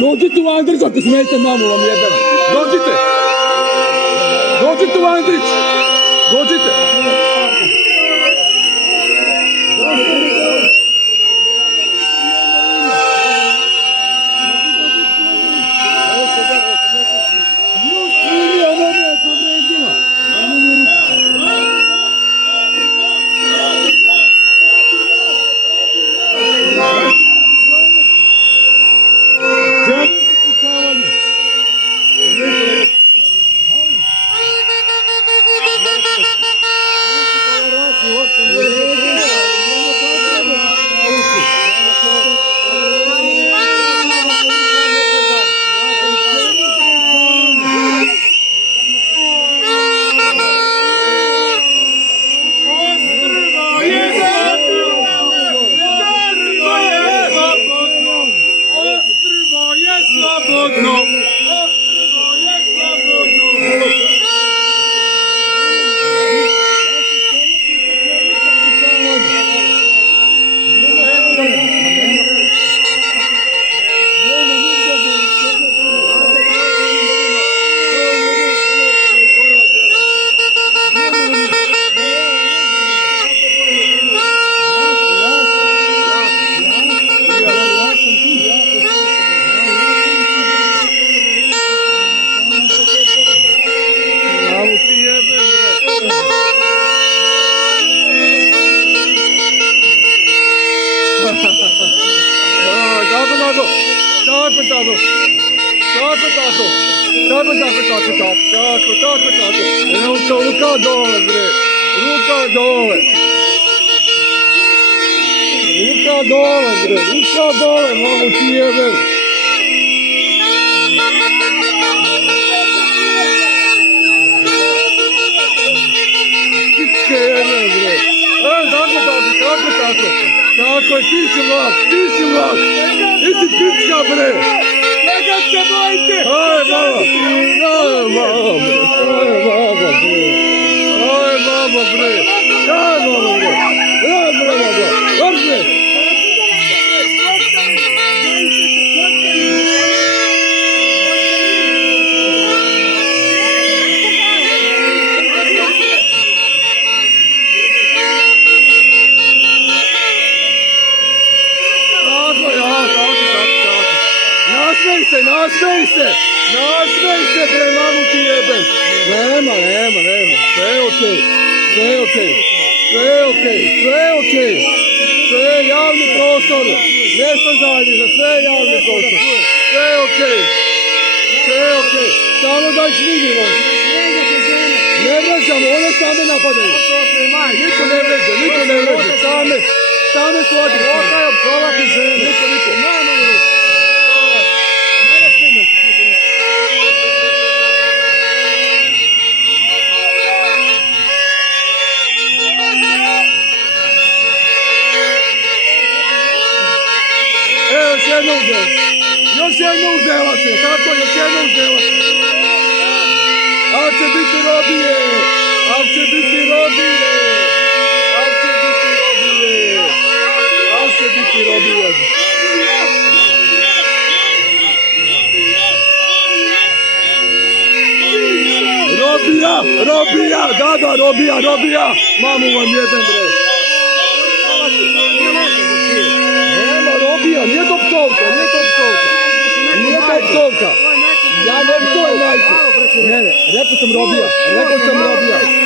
Dođite u Andrić, ako smijete mamu vam jedan. Dođite u Andrić, dođite. Ruka dole, bre. Ruka dole. Ruka dole, bre. Ruka dole, mamu ti jebem. Pičke jebem, bre. Tako. Tako je, ti si vlak. Ti si pička, bre. Čega se bojite? Aj, mama, bre. Nasmej se, bre, mamu ti jebem. Nema. Sve je okej. Sve je javni prostor. Mjesto zajednica, sve je javni prostor. Sve je okej. Samo daj snimimo. Ne vređamo, one same napadaju. Niko ne vređa. Same su agresivne. Niko. Još jedno uzdelate, tako, još jedno uzdelate. Al će biti robije. Robija. Mamu vam jebem, bre. Nema robija, nije to psovka. Ja ne psujem majku. Ne, rekao sam robija.